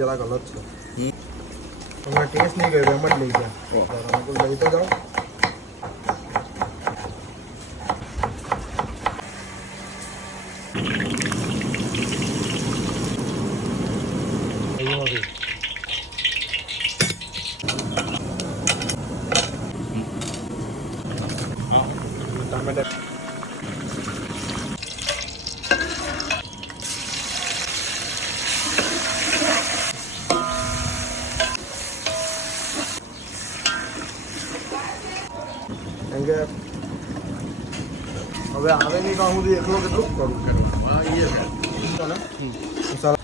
જરાક અલગ છે તમે ટેસ્ટ નહીં કર્યો એમ જ લઈ ગયા અનુકૂળ લઈ તો જાઓ ટામેટા કે હવે આવે નહીં તો હું એકલો કેટલું કરું